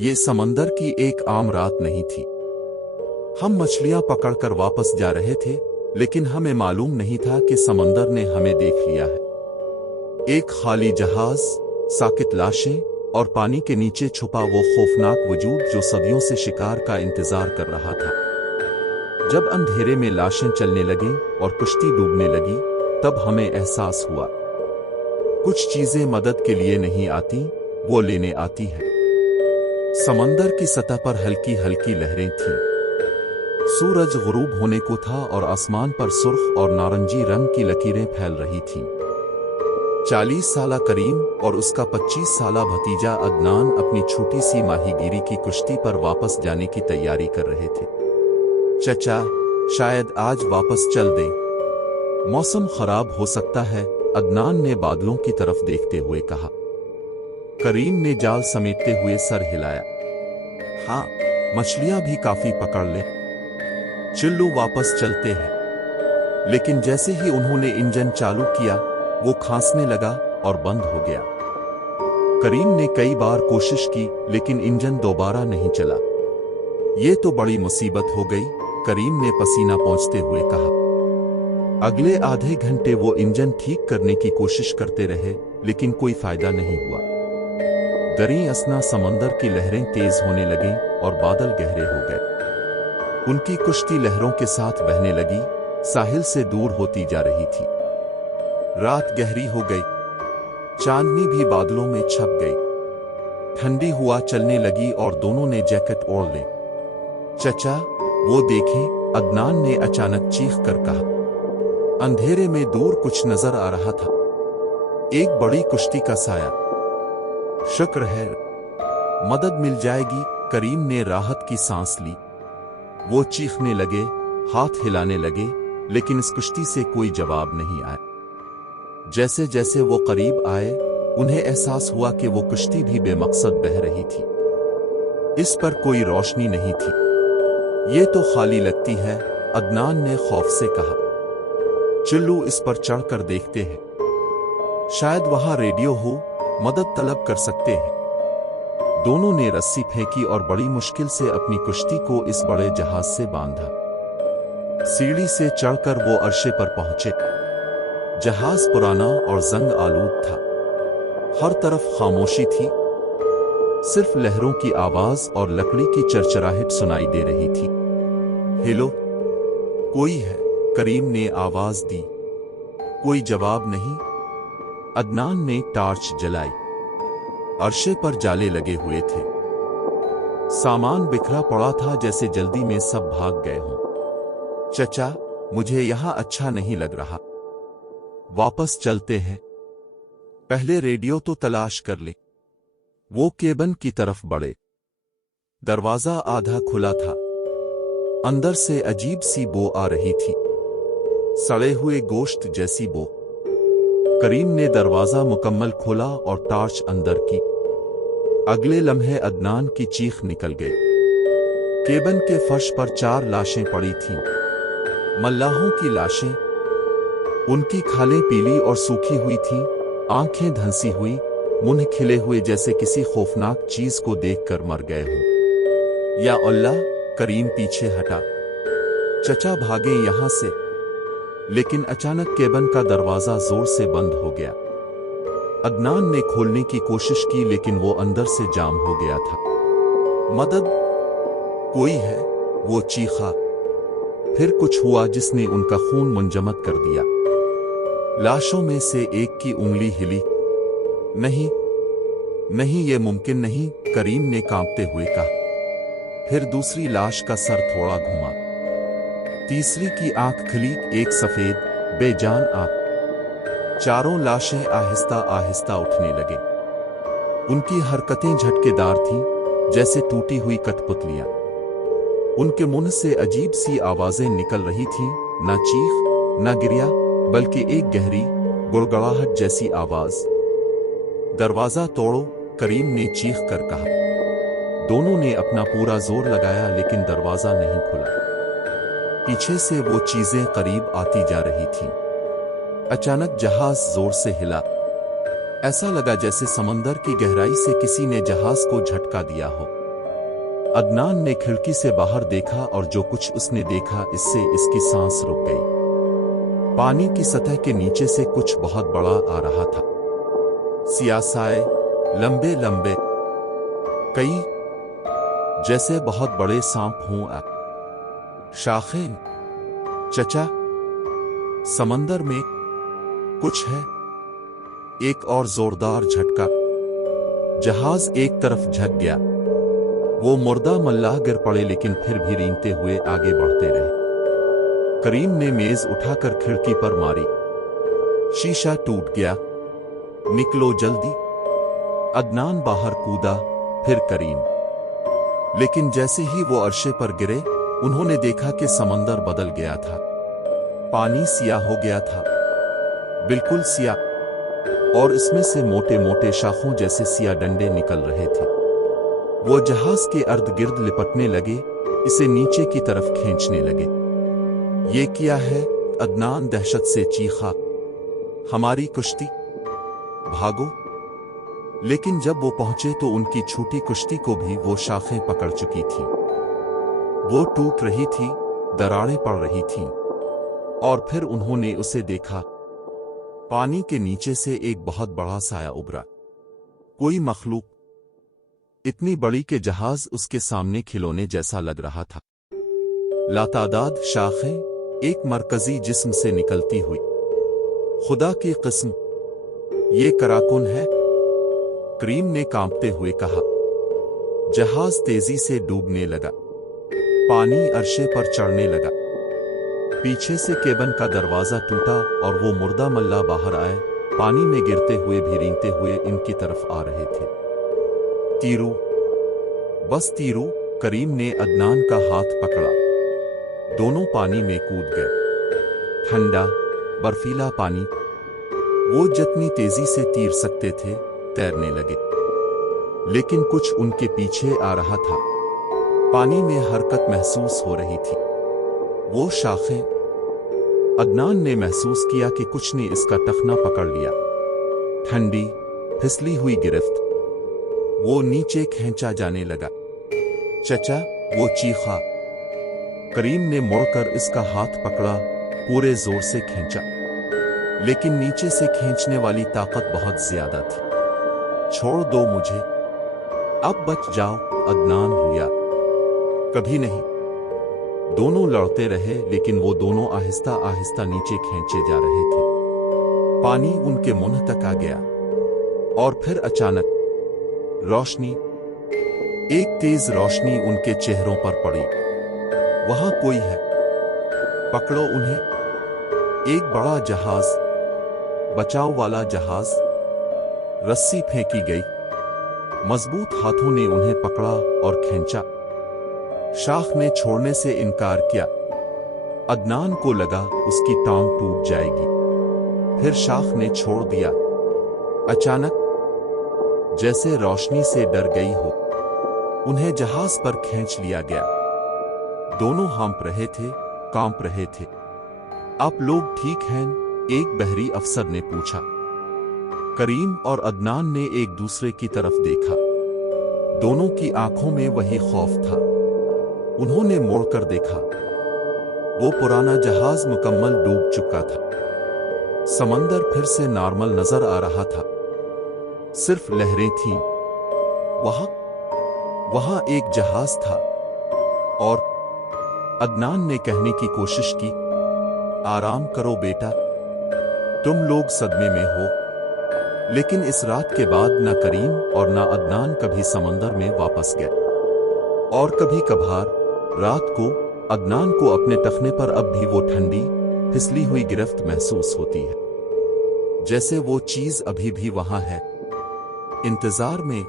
ये समंदर की एक आम रात नहीं थी। हम मछलियां पकड़कर वापस जा रहे थे, लेकिन हमें मालूम नहीं था कि समंदर ने हमें देख लिया है। एक खाली जहाज, साकित लाशें और पानी के नीचे छुपा वो खौफनाक वजूद जो सदियों से शिकार का इंतजार कर रहा था। जब अंधेरे में लाशें चलने लगीं और कश्ती डूबने लगी, तब हमें एहसास हुआ कुछ चीजें मदद के लिए नहीं आती, वो लेने आती हैं। समंदर की सतह पर हल्की हल्की लहरें थीं। सूरज गुरूब होने को था और आसमान पर सुर्ख और नारंगी रंग की लकीरें फैल रही थीं। 40 साला करीम और उसका 25 साला भतीजा अदनान अपनी छोटी सी माहीगीरी की कुश्ती पर वापस जाने की तैयारी कर रहे थे। चचा, शायद आज वापस चल दें। मौसम खराब हो सकता है, अदनान ने बादलों की तरफ देखते हुए कहा। करीम ने जाल समेटते हुए सर हिलाया। हाँ, मछलियां भी काफी पकड़ ले। चिल्लू, वापस चलते हैं। लेकिन जैसे ही उन्होंने इंजन चालू किया, वो खांसने लगा और बंद हो गया। करीम ने कई बार कोशिश की, लेकिन इंजन दोबारा नहीं चला। ये तो बड़ी मुसीबत हो गई, करीम ने पसीना पोंछते हुए कहा। अगले आधे घंटे वो इंजन ठीक करने की कोशिश करते रहे, लेकिन कोई फायदा नहीं हुआ। दरी असना समंदर की लहरें तेज होने लगीं और बादल गहरे हो गए। उनकी कुश्ती लहरों के साथ बहने लगी, साहिल से दूर होती जा रही थी। रात गहरी हो गई, चांदनी भी बादलों में छप गई। ठंडी हवा चलने लगी और दोनों ने जैकेट ओढ़ ले। चचा, वो देखें, अदनान ने अचानक चीख कर कहा। अंधेरे में दूर कुछ नजर आ रहा था, एक बड़ी कुश्ती का साया। शुक्र है, मदद मिल जाएगी, करीम ने राहत की सांस ली। वो चीखने लगे, हाथ हिलाने लगे, लेकिन इस कुश्ती से कोई जवाब नहीं आया। जैसे जैसे वो करीब आए, उन्हें एहसास हुआ कि वो कुश्ती भी बेमकसद बह रही थी। इस पर कोई रोशनी नहीं थी। ये तो खाली लगती है, अदनान ने खौफ से कहा। चिल्लू, इस पर चढ़कर देखते हैं, शायद वहां रेडियो हो, मदद तलब कर सकते हैं। दोनों ने रस्सी फेंकी और बड़ी मुश्किल से अपनी कुश्ती को इस बड़े जहाज से बांधा। सीढ़ी से चढ़कर वो अर्शे पर पहुंचे। जहाज पुराना और जंग आलूद था। हर तरफ खामोशी थी, सिर्फ लहरों की आवाज और लकड़ी की चरचराहट सुनाई दे रही थी। हेलो, कोई है? करीम ने आवाज दी। कोई जवाब नहीं। अदनान ने टार्च जलाई। अर्शे पर जाले लगे हुए थे। सामान बिखरा पड़ा था, जैसे जल्दी में सब भाग गए हों। चचा, मुझे यहां अच्छा नहीं लग रहा। वापस चलते हैं। पहले रेडियो तो तलाश कर ले। वो केबन की तरफ बढ़े। दरवाजा आधा खुला था। अंदर से अजीब सी बो आ रही थी, सड़े हुए गोश्त जैसी बो। करीम ने दरवाजा मुकम्मल खोला और टार्च अंदर की। अगले लम्हे अदनान की चीख निकल गई। केबन के फर्श पर 4 लाशें पड़ी थीं। मल्लाहों की लाशें। उनकी खालें पीली और सूखी हुई थीं, आंखें धंसी हुई, मुंह खिले हुए जैसे किसी खौफनाक चीज को देखकर मर गए हों। या अल्लाह, करीम पीछे हटा। चचा, भागे यहां से। लेकिन अचानक केबन का दरवाजा जोर से बंद हो गया। अदनान ने खोलने की कोशिश की, लेकिन वो अंदर से जाम हो गया था। मदद, कोई है? वो चीखा। फिर कुछ हुआ जिसने उनका खून मुंजमद कर दिया। लाशों में से एक की उंगली हिली। नहीं नहीं, ये मुमकिन नहीं, करीम ने कांपते हुए कहा। फिर दूसरी लाश का सर थोड़ा घुमा। तीसरी की आंख खुली, एक सफेद बेजान आंख। चारों लाशें आहिस्ता आहिस्ता उठने लगे। उनकी हरकतें झटकेदार थीं, जैसे टूटी हुई कठपुतलियां। उनके मुंह से अजीब सी आवाजें निकल रही थीं, ना चीख ना गिरिया, बल्कि एक गहरी गुड़गड़ाहट जैसी आवाज। दरवाजा तोड़ो, करीम ने चीख कर कहा। दोनों ने अपना पूरा जोर लगाया, लेकिन दरवाजा नहीं खुला। पीछे से वो चीजें करीब आती जा रही थीं। अचानक जहाज जोर से हिला। ऐसा लगा जैसे समंदर की गहराई से किसी ने जहाज को झटका दिया हो। अदनान ने खिड़की से बाहर देखा और जो कुछ उसने देखा इससे इसकी सांस रुक गई। पानी की सतह के नीचे से कुछ बहुत बड़ा आ रहा था। सियासाए लंबे लंबे, कई जैसे बहुत बड़े सांप हों। शाखें, चचा, समंदर में कुछ है। एक और जोरदार झटका, जहाज एक तरफ झक गया। वो मुर्दा मल्लाह गिर पड़े लेकिन फिर भी रेंगते हुए आगे बढ़ते रहे। करीम ने मेज उठाकर खिड़की पर मारी। शीशा टूट गया। निकलो जल्दी। अदनान बाहर कूदा, फिर करीम। लेकिन जैसे ही वो अर्शे पर गिरे, उन्होंने देखा कि समंदर बदल गया था। पानी सियाह हो गया था, बिल्कुल सियाह, और इसमें से मोटे मोटे शाखों जैसे सियाह डंडे निकल रहे थे। वो जहाज के अर्द गिर्द लिपटने लगे, इसे नीचे की तरफ खींचने लगे। ये क्या है? अदनान दहशत से चीखा। हमारी कुश्ती, भागो। लेकिन जब वो पहुंचे तो उनकी छोटी कुश्ती को भी वो शाखें पकड़ चुकी थी। वो टूट रही थी, दरारें पड़ रही थीं। और फिर उन्होंने उसे देखा। पानी के नीचे से एक बहुत बड़ा साया उभरा। कोई मखलूक, इतनी बड़ी कि जहाज उसके सामने खिलौने जैसा लग रहा था। लातादाद शाखें एक मरकजी जिस्म से निकलती हुई। खुदा की किस्म, ये कराकुन है, करीम ने कांपते हुए कहा। जहाज तेजी से डूबने लगा। पानी अर्शे पर चढ़ने लगा। पीछे से केबिन का दरवाजा टूटा और वो मुर्दा मल्ला बाहर आए, पानी में गिरते हुए भी रेंगते हुए इनकी तरफ आ रहे थे। तीरू, बस तीरू, करीम ने अदनान का हाथ पकड़ा। दोनों पानी में कूद गए। ठंडा, बर्फीला पानी। वो जितनी तेजी से तीर सकते थे, तैरने लगे। लेकिन कुछ उनके पीछे आ रहा था। पानी में हरकत महसूस हो रही थी। वो शाखें, अदनान ने महसूस किया कि कुछ ने इसका टखना पकड़ लिया। ठंडी, फिसली हुई गिरफ्त। वो नीचे खींचा जाने लगा। चचा, वो चीखा। करीम ने मुड़कर इसका हाथ पकड़ा, पूरे जोर से खींचा। लेकिन नीचे से खींचने वाली ताकत बहुत ज्यादा थी। छोड़ दो मुझे, अब बच जाओ, अदनान हुआ। कभी नहीं। दोनों लड़ते रहे, लेकिन वो दोनों आहिस्ता आहिस्ता नीचे खींचे जा रहे थे। पानी उनके मुंह तक आ गया। और फिर अचानक रोशनी, एक तेज रोशनी उनके चेहरों पर पड़ी। वहां कोई है, पकड़ो उन्हें। एक बड़ा जहाज, बचाव वाला जहाज। रस्सी फेंकी गई। मजबूत हाथों ने उन्हें पकड़ा और खींचा। शाख ने छोड़ने से इनकार किया। अदनान को लगा उसकी टांग टूट जाएगी। फिर शाख ने छोड़ दिया। अचानक, जैसे रोशनी से डर गई हो, उन्हें जहाज पर खींच लिया गया। दोनों हाँप रहे थे, कांप रहे थे। आप लोग ठीक हैं? एक बहरी अफसर ने पूछा। करीम और अदनान ने एक दूसरे की तरफ देखा। दोनों की आंखों में वही खौफ था। उन्होंने मोड़कर देखा। वो पुराना जहाज मुकम्मल डूब चुका था। समंदर फिर से नॉर्मल नजर आ रहा था। सिर्फ लहरें थीं। वहां एक जहाज था। और अदनान ने कहने की कोशिश की, आराम करो बेटा, तुम लोग सदमे में हो। लेकिन इस रात के बाद न करीम और न अदनान कभी समंदर में वापस गए। और कभी कभार रात को अदनान को अपने टखने पर अब भी वो ठंडी, फिसली हुई गिरफ्त महसूस होती है, जैसे वो चीज अभी भी वहां है, इंतजार में।